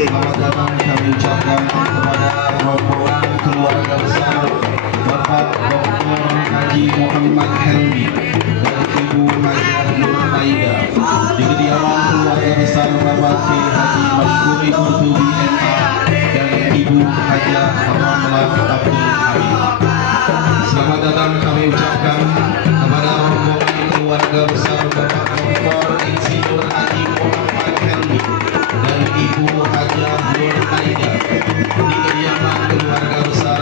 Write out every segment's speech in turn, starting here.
Selamat datang kami ucapkan kepada rombongan keluarga besar Bapak Dr. Haji Muhammad Helmi dan Ibu Hajah Nur Aida di kediaman keluarga besar Bapak Kiai Haji Masyuri Kurtubi MA dan Ibu Hajah Ramlah Abdul Hamid. Selamat datang kami ucapkan kepada rombongan keluarga besar Bapak Dr. Insinyur Haji Muhammad Helmi dan Ibu Hajah Nur Aida di kediaman keluarga besar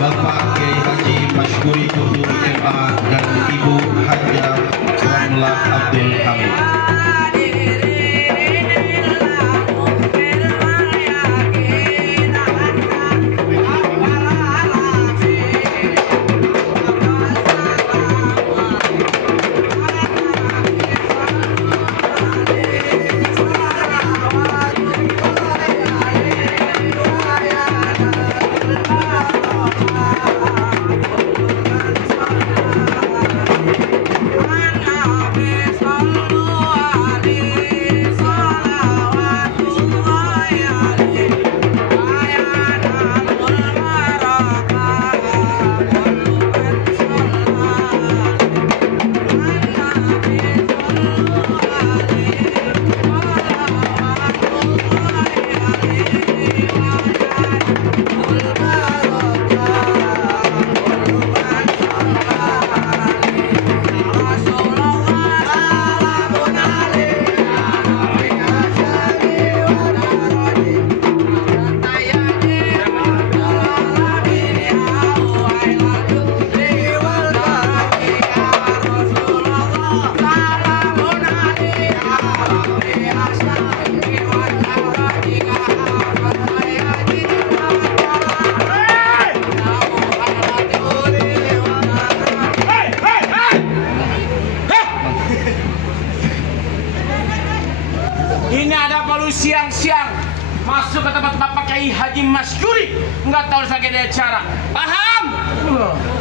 Bapak Kiai Haji Masyuri Kurtubi MA dan Ibu Hajah Ramlah Abdul Hamid. Ini ada apa lu siang-siang masuk ke tempat Bapak Kiai Haji Masyuri, nggak tahu lagi ada acara. Paham?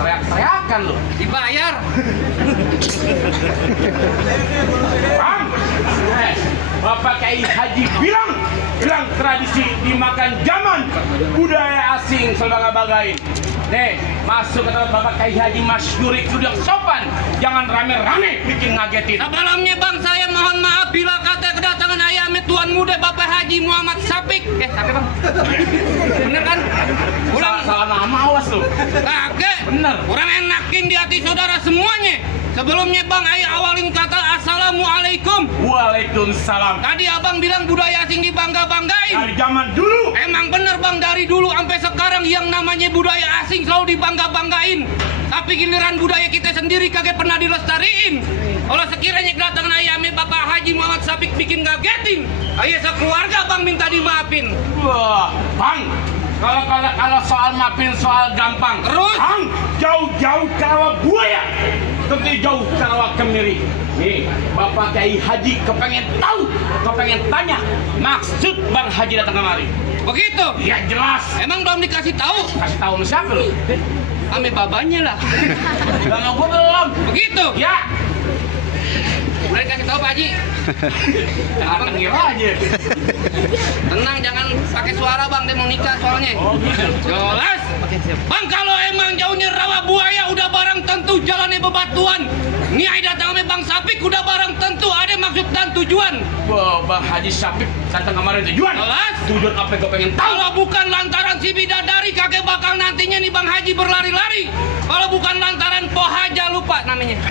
Teriak-teriakan lu. Dibayar. Paham? Bapak Kiai Haji bilang tradisi dimakan zaman, budaya asing selalu bagain. Nih, masuk ke tempat Bapak Kiai Haji Masyuri duduk sopan, jangan rame-rame bikin ngagetin. Sebelumnya bang, saya mohon maaf bila kata kedatangan ayam Tuan Muda Bapak Haji Muhammad Sapik. Sapik bang? Bener kan? Ulang. Salah nama, awas lu. Kakek. Bener. Kurang enakin di hati saudara semuanya. Sebelumnya bang, ayah awalin kata Assalamualaikum. Waalaikumsalam. Tadi abang bilang budaya asing dibangga-banggain. Dari zaman dulu. Emang bener bang, dari dulu sampai sekarang yang namanya budaya asing selalu dibangga-banggain. Tapi giliran budaya kita sendiri kagak pernah dilestariin. Kalau sekiranya kedatangan ayamnya Bapak Haji Muhammad Sapik bikin ngagetin, ayah sekeluarga bang minta dimaafin. Wah, bang. Kalau soal maafin soal gampang. Terus? Bang, jauh-jauh ke rawa buaya. Tentu jauh ke rawa kemiri. Nih, Bapak Kiai Haji kepengen tahu, kepengen tanya maksud Bang Haji datang kemari. Begitu? Ya jelas. Emang belum dikasih tahu? Kasih tahu sama siapa lu? Ame babanya lah. Sama gua belum. Begitu? Ya. Boleh kasih tahu Pak Haji? Jangan ngira aja. Tenang, jangan pakai suara bang, dia mau nikah soalnya. Oh gitu. Jelas? Bang, kalau emang jauhnya rawa buaya udah barang tentu jalannya bebatuan. Ini ay datang sama Bang Sapik udah barang tentu ada maksud dan tujuan. Wah, Bang Haji Sapik datang kemarin tujuan. Jelas? Tujuan apa yang kau pengen tahu? Kalau bukan lantaran si bidadari kakek bakal nantinya nih Bang Haji berlari-lari. Kalau bukan lantaran Pohaja lupa namanya.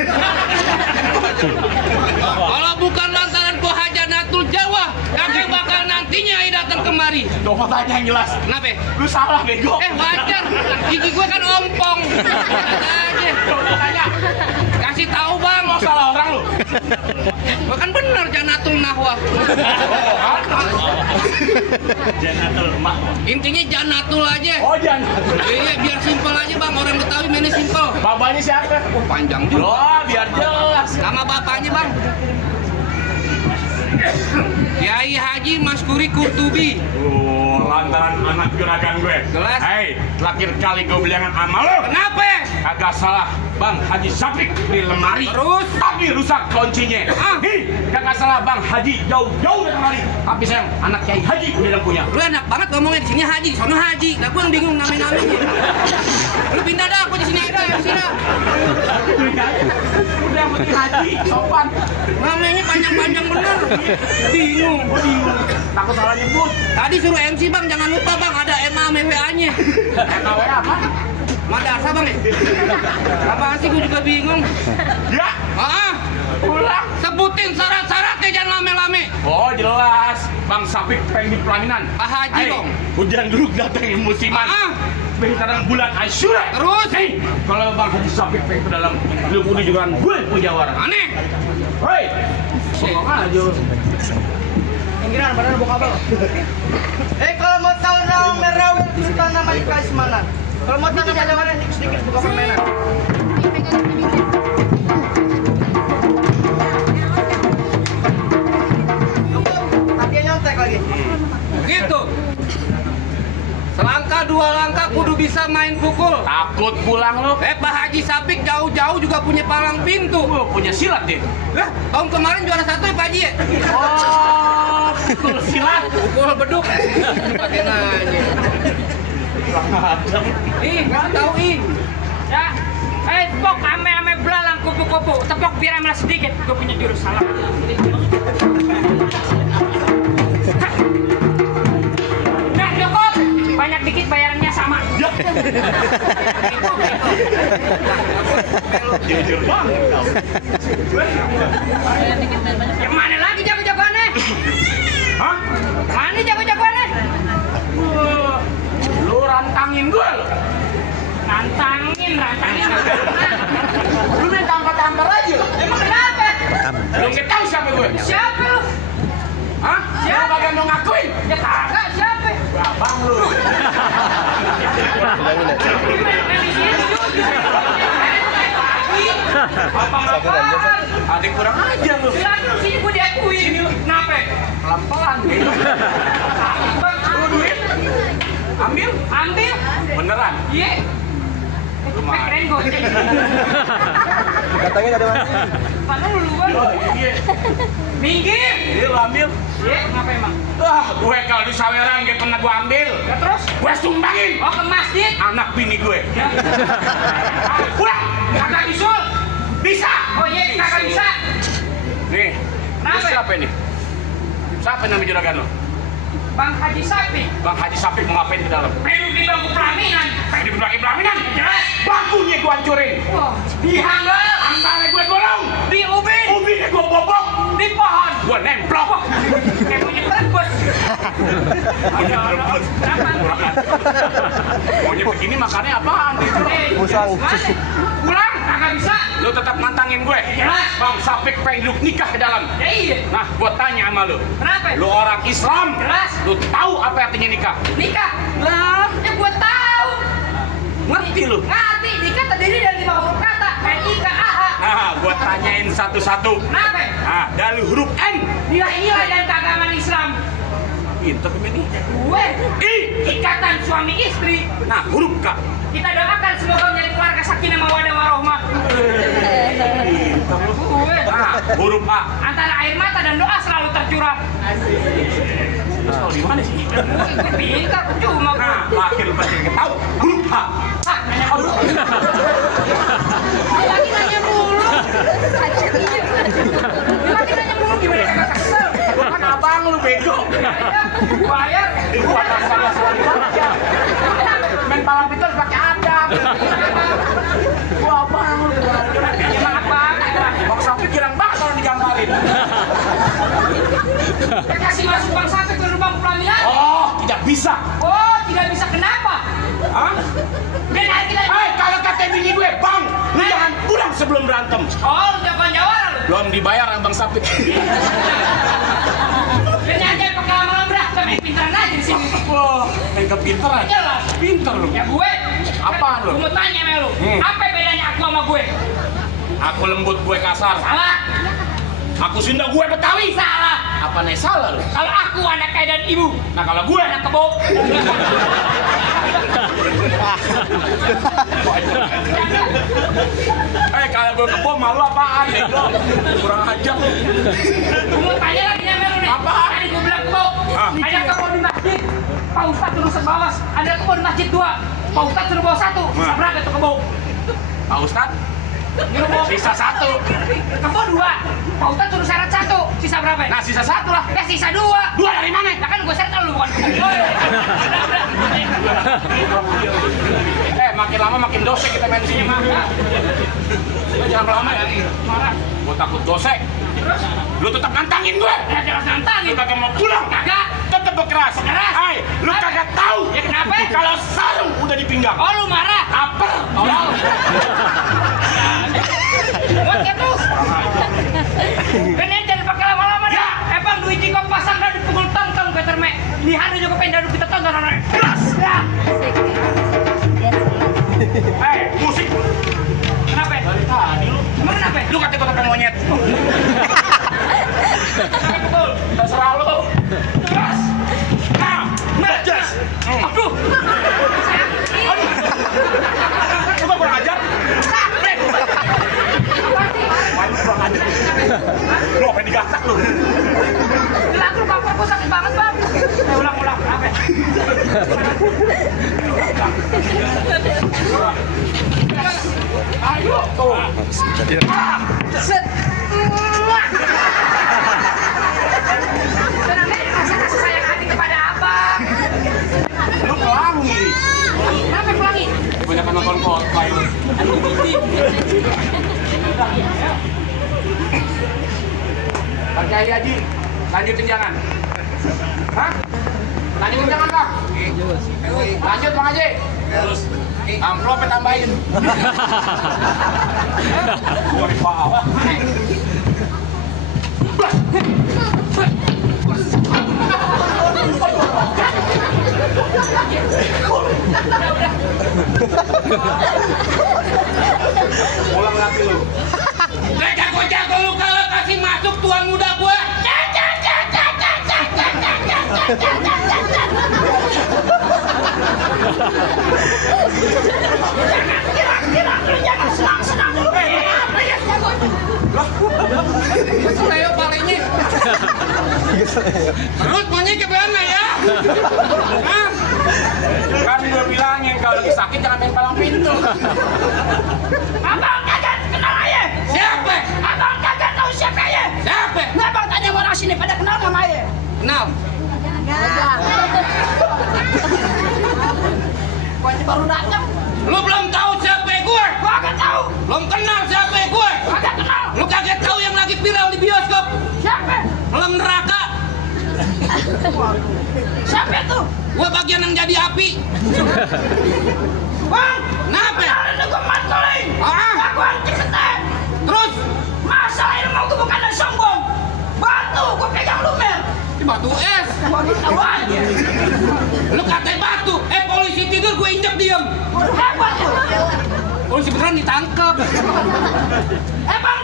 Kalau bukan lantaran Pohaja Natul Jawa, kakek bakal nantinya ay datang kemari. Coba tanya yang jelas. Kenapa? Lu salah bego. Wajar, gigi gue kan ompong. Aja. Coba tanya. Kasih tahu bang. Mau salah orang lu. Gua kan bener Janatul Nahwa. Janatul mak. Intinya Janatul aja. Oh jangan. Iya biar simpel aja bang, orang Betawi mainnya simpel. Bapaknya siapa? Oh panjang juga. Oh biar jelas. Nama bapaknya bang. Kiai Haji Maskuri Kurtubi. Lantaran anak juragan gue. Jelas. Hei, terakhir kali gue bilangan sama lo. Kenapa? Kagak salah, Bang Haji Sapik di lemari. Terus? Tapi rusak kuncinya. Kagak salah, Bang Haji jauh-jauh dari lemari. Tapi sayang, anak Kiai Haji udah punya. Lu enak banget ngomongnya di sini Haji, di sono Haji. Lah gua yang bingung namanya. Lu pindah dah, gua di sini aja ya, sini. Udah mesti Haji, sopan. Namanya panjang-panjang bener. Bingung. Takut salah nyebut. Tadi suruh MC Bang, jangan lupa Bang, ada MA-MWA-nya. MA apa? Madrasah Bang ya? Apaan sih, gua juga bingung. Ya, ulang. Sebutin syarat-syaratnya, jangan lame-lame. Oh jelas, Bang Sapik pengen di pelaminan. Pak Haji dong. Hujan dulu datangin musiman. Sekarang bulan Asyura. Terus? Kalau Bang Haji Sapik pengen ke dalam ilmu juga gue punya warna. Aneh. Hei, ngomong aja. Pinggiran badan buka bal. Kalau mau tahu nama merah kita nama Ika Ismanan. Kalau mau tahu ada warna sedikit buka permainan. Tapi nyontek lagi. Gitu. Selangkah dua langkah kudu bisa main pukul. Takut pulang lo? Pak Haji Sapik jauh-jauh juga punya palang pintu. Oh, punya silat deh. Lah, tahun kemarin juara 1 ya Pak Haji ya? Oh, pukul silat. Pukul beduk. Pakai nanya. Kasih tahu Ya, pok ame-ame belalang kupu-kupu. Tepok biar ame sedikit. Gue punya jurus salah. Nah, cukup. Banyak dikit bayarannya sama. Jujur banget kau. Yang mana lagi jago-jagoannya? Hah? Mana jago-jagoannya? Lu rantangin gue lo. Rantangin. Lu minta angkat-angkat aja. Emang kenapa? Lu nggak tahu siapa gue? Siapa lu? Hah? Siapa? Lu bagian mau ngakuin? Ya kagak, siapa? Abang lu. Main di sini jujur. Apa-apaan? Adik kurang aja lu. Silakan sini gue diakuin. Kenapa? Pelan-pelan. Lu duit? Ambil? Beneran? Iya. Keren goceng. Katanya ada mana? Mana lu luar? Oh iya. Minggir. Iya lu ambil. Iya, kenapa emang? Gue kalau di saweran gak pernah gue ambil. Ya terus? Gue sumbangin. Oh, ke masjid. Anak bini gue. Pulang. Kagak bisul. Bisa. Oh iya, kagak bisa. Nih. Kenapa? Siapa ini? Siapa nama juragan lo? Bang Haji Sapik. Bang Haji Sapik mau ngapain di dalam? Pengen di bangku pelaminan. Pengen di bangku pelaminan? Jelas. Bangkunya gue hancurin. Wah, dihanggal. Angkanya gue golong. Di ubin. Ubinnya gue bobok. Di pohon. Gue nemplok. Kayak punya perebus. Punya berebut. Kenapa? Maunya begini makannya apaan? Musang. Pulang, kagak bisa. Lu tetap mantangin gue. Jelas. Bang Sapik pengen lu nikah ke dalam. Ya iya. Nah, gue tanya sama lu. Kenapa? Lu orang Islam. Jelas. Lu tahu apa artinya nikah? Nikah. Lah, ya gua tahu. Ngerti lu? Ngerti, nikah terdiri dari 5 huruf kata. NIKAH. Nah, gue tanyain satu-satu. Kenapa? Nah, dari huruf N. Nilai-nilai dan keagamaan Islam. Pinter ini. Gue, I. ikatan suami istri. Nah, huruf K. Kita doakan semoga menjadi keluarga sakinah mawaddah warohmah. Gue, Nah, huruf A. antara air mata dan doa selalu tercurah. Terus kalau di mana sih? Gue pintar, cuma gue. Nah, akhir pasti tahu huruf H. Ah, nanya dulu. Lagi nanya mulu. Lagi nanya mulu gimana kagak kesel. Kan abang lu bego. Bayar. Buat masalah aja. Main palang pintar pakai adab. Gua abang lu. Emang apa? Bang Sapik girang banget kalau digambarin. Kasih masuk Bang Sapik ke lubang pelaminan. Oh, tidak bisa. Oh, tidak bisa. Kenapa? Hah? Dan hari kita... Kalau kata bini gue, Bang, lu jangan pulang sebelum berantem. Oh, lu jagoan jawara lu. Belum dibayar sama Bang Sapik. Dan aja pakai lama-lama berapa. Main pintaran aja di sini. Wah, main kepintaran. Jelas. Pinter lu. Ya gue. Apaan lu? Gue mau tanya sama lu. Apa bedanya aku sama gue? Aku lembut, gue kasar. Salah. Aku Sunda, gue Betawi. Salah. Apa nih salah lu? Kalau aku anak ayah dan ibu. Nah kalau gue Anak kebo. kalau gue kebo malu apaan ya bro? Kurang ajar. Mau tanya lagi ya Melu nih. Apaan? Tadi gue bilang kebo. Ada kebo di masjid. Pak Ustadz suruh sebawas. Ada kebo di masjid 2. Pak Ustadz suruh bawa 1. Sisa berapa tuh kebo? Pak Ustadz? Nyuruh bawa Sisa 1. kebo 2. Pak Ustadz suruh syarat 1. Sisa berapa? Nah sisa 1 lah. Ya sisa 2. 2 dari mana? Nah kan gue syarat lu bukan kebo. Makin lama makin dosa kita main sini. Lu jangan lama ya. Marah. Gue takut dosa. Lu tetap nantangin gue. Ya jangan nantangin. Lu kagak mau pulang. Kagak. Tetap berkeras. Keras. Hai, lu kagak tahu. Ya kenapa? Kalau sarung udah di pinggang. Oh lu marah. Apa? Tolong. Buat ya tuh. Kalian jangan pakai lama-lama dah. Ebang duit jingkok pasang dan dipukul tong-tong ke termek. Di hari juga pengen kita tonton orang. Keras. Ya. Musik. Kenapa? Dari tadi lu. Emang kenapa? Lu kata gue topeng monyet. Terserah lu. Keras. Nah, merjas. Aduh. Coba kurang ajar. Lu apa yang digatak lu? Gila lu bapak gue sakit banget bang. Ulang. Apa? Ayo tuh. Set. Rasa sayang hati kepada abang. Lu pelangi. Kenapa pelangi? Kebanyakan nonton Coldplay. Pak Kiai Haji, lanjutin jangan. Hah? Lanjutin jangan Bang. Lanjut Bang Haji. Terus amplopnya tambahin. Gua di bawah. Ulang lagi lu. Jago lu kalau kasih masuk tuan muda gua. Keseleo palingnya. Terus maunya ke mana ya? Hah? Kan gue bilangin kalau lagi sakit jangan main palang pintu. Abang kagak kenal ayah. Siapa? Abang kagak tahu siapa ayah. Siapa? Nah abang tanya orang sini pada kenal nama ayah. Kenal. Gua ini baru datang. Lu belum tahu siapa gue? Gua kagak tahu. Belum kenal siapa gue? Kagak kenal. Lu kagak tahu yang lagi viral di bioskop? Siapa? Leng neraka. Siapa itu? Gua bagian yang jadi api. Bang, Kenapa? kenalin lu gua mantuling. Ah. Gua anti ketek. Terus Masalah ini mau gua bukan sombong. Batu gua pegang lumer. di batu es. Gua tahu aja. Lu katanya batu. Polisi tidur gue injek diem. Hebat lu. Polisi beneran ditangkep. Bang,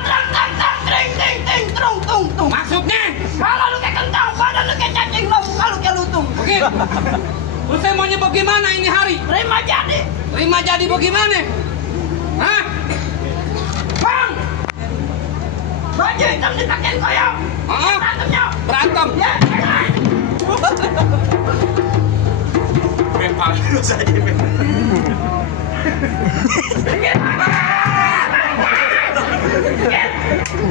tring, tung. Maksudnya? Kalau lu kayak kentang, badan lu kayak cacing, muka lu kayak lutung. Oke. Terus saya maunya bagaimana ini hari? Terima jadi. Terima jadi bagaimana? Hah? Bang! Baju hitam dipakein koyong. Berantemnya. Berantem. Ya, Paling lu saja.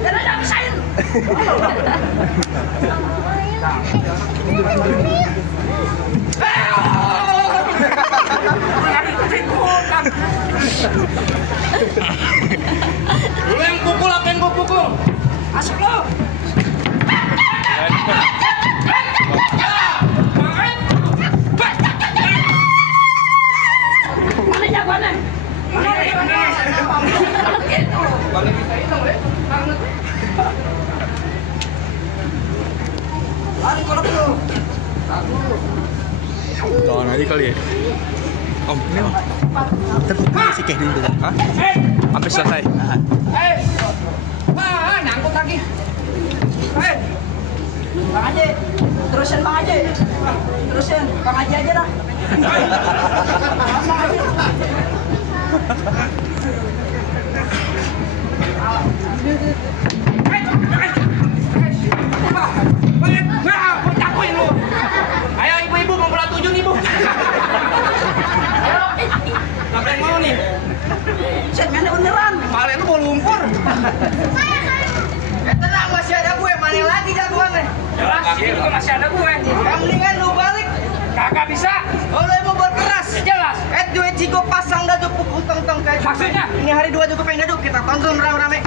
jangan nyaksain. Lu yang pukul apa yang gue pukul? Masuk lu. Mana jagoannya? Mana jagoannya? Gitu. Kalau bisa hitung deh. Lari kolok lu. Lawan aja kali ya. Om, ini om. Terputar sih kayak dulu. Hah? Sampai selesai. Wah, nyangkut lagi. Bang Haji, terusin Bang Haji. Terusin, Bang Haji aja dah. Bang Haji. Ayo ibu-ibu mau bola tujuh nih bu. Apa yang mau nih? Set mainnya beneran. Kemarin lu mau lumpur. Tenang, masih ada gue. Mana lagi jagoannya? Jelas, itu masih ada gue. Yang mendingan lu balik. Kagak bisa. Kalau mau berkeras. Jelas. Duit Ciko pasang daduk pukul tong-tong kayak Maksudnya? Ini hari 2 juga pengen daduk. Kita tonton rame-rame.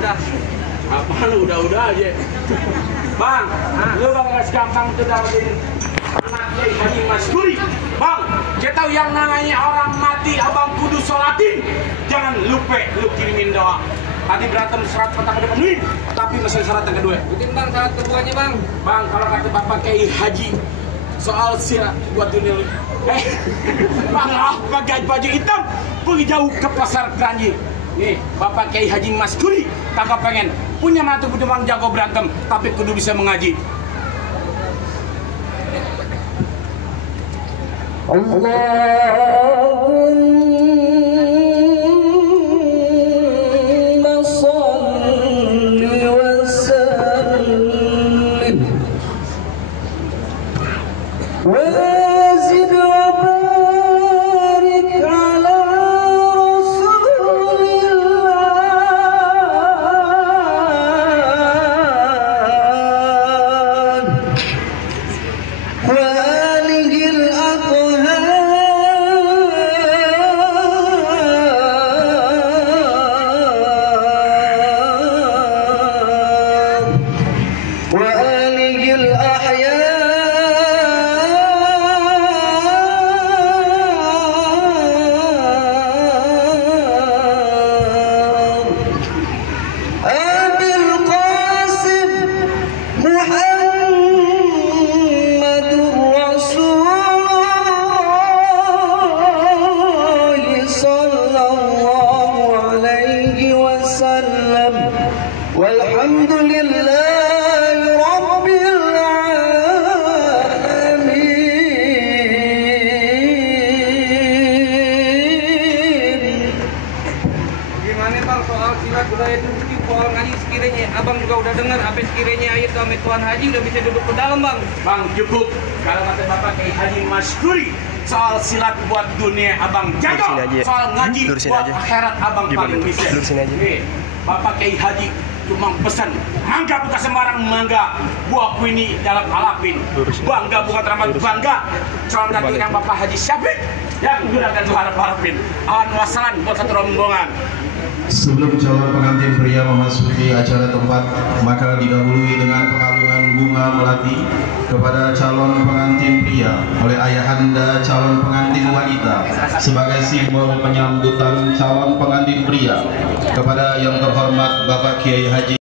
Udah. Apa lu udah aja. Bang, lu bakal gampang tuh dapetin anak Kiai Haji Maskuri. Bang, kita tahu yang namanya orang mati abang kudu sholatin. Jangan lupa lu kirimin doa. Tadi berantem syarat pertama udah penuhin, tapi masih syarat yang kedua. Ikutin bang syarat keduanya bang. Bang, kalau kata Bapak Kiai Haji soal sirat buat dunia lu. Bang, pakai baju hitam pergi jauh ke pasar Keranji. Nih, Bapak Kiai Haji Maskuri kagak pengen punya mantu kudu bang jago berantem, tapi kudu bisa mengaji. Allahumma shalli wa sallim wa zid wa barik ala walhamdulillahi rabbil alamin. Gimana bang soal silat budaya Turki, soal ngaji sekiranya abang juga udah dengar apa sekiranya ayat sama Tuan Haji udah bisa duduk ke dalam bang. Bang cukup, kalau kata Bapak Kiai Haji Maskuri soal silat buat dunia abang jago, soal ngaji buat akhirat abang paling bisa. Nih, Bapak Kiai Haji cuma pesan mangga bukan sembarang mangga, buah kuini dalam alapin, bangga bukan teramat bangga calon datuk yang Bapak Haji Syafiq yang gunakan tuh harap-harapin awan wasalan buat satu rombongan. Sebelum calon pengantin pria memasuki acara tempat, maka didahului dengan pengalungan bunga melati kepada calon pengantin pria oleh ayahanda calon pengantin wanita sebagai simbol penyambutan calon pengantin pria kepada yang terhormat Bapak Kiai Haji